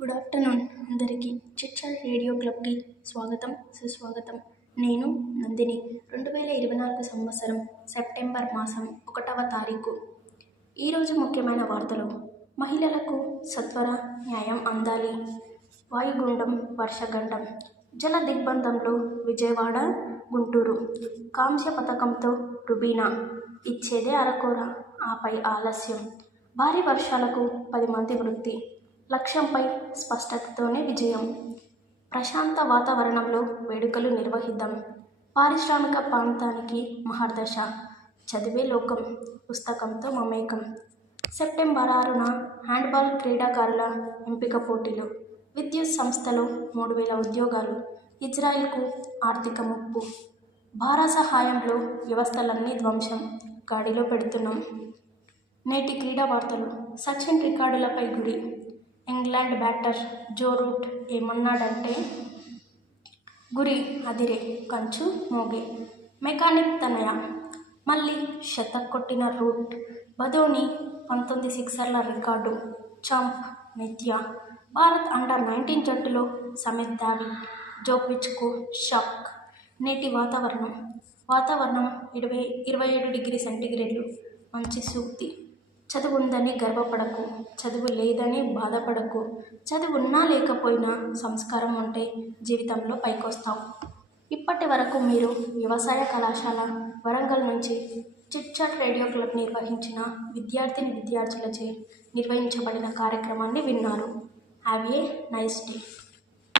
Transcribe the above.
Good afternoon అందరికీ. Chit-chat radio క్లబ్కి స్వాగతం, సుస్వాగతం. నేను నందిని. 2024 సంవత్సరం సెప్టెంబర్ మాసం 1వ తారీఖు. ఈరోజు ముఖ్యమైన వార్తలు. మహిళలకు సత్వర న్యాయం అందాలి. వాయుగుండం, వర్షగండం, జల దిగ్బంధంలో విజయవాడ, గుంటూరు. కాంస్య పథకంతో రుబీనా, ఇచ్చేదే అరకొర, ఆపై ఆలస్యం. భారీ వర్షాలకు 10 మంది మృతి. లక్ష్యంపై స్పష్టతతోనే విజయం. ప్రశాంత వాతావరణంలో వేడుకలు నిర్వహిద్దాం. పారిశ్రామిక ప్రాంతానికి మహర్దశ. చదివే లోకం పుస్తకంతో మమేకం. సెప్టెంబర్ 6న హ్యాండ్బాల్ క్రీడాకారుల ఎంపిక పోటీలు. విద్యుత్ సంస్థలో 3000 ఉద్యోగాలు. ఇజ్రాయెల్కు ఆర్థిక ముప్పు. భారత సహాయంలో వ్యవస్థలన్నీ ధ్వంసం. గాడిలో పెడుతున్నాం. నేటి క్రీడా వార్తలు. సచిన్ రికార్డులపై గురి. ఇంగ్లాండ్ బ్యాటర్ జో రూట్ ఏమన్నాడంటే, గురి అదిరే, కంచు మోగే. మెకానిక్ తనయ మళ్ళీ శతక్ కొట్టిన రూట్. బధోని 19 సిక్సర్ల రికార్డు. చాంప్ నిత్య. భారత్ అండర్-19 జట్టులో సమిత్ దావి. జోకోవిచ్కు షాక్. నేటి వాతావరణం 27 డిగ్రీ సెంటీగ్రేడ్లు. మంచి సూక్తి. చదువుందని గర్వపడకు, చదువు లేదని బాధపడకు. చదువున్నా లేకపోయినా సంస్కారం ఉంటే జీవితంలో పైకొస్తావు. ఇప్పటి వరకు మీరు వ్యవసాయ కళాశాల వరంగల్ నుంచి చిట్చాట్ రేడియో క్లబ్ నిర్వహించిన విద్యార్థులచే నిర్వహించబడిన కార్యక్రమాన్ని విన్నారు. Have a nice day.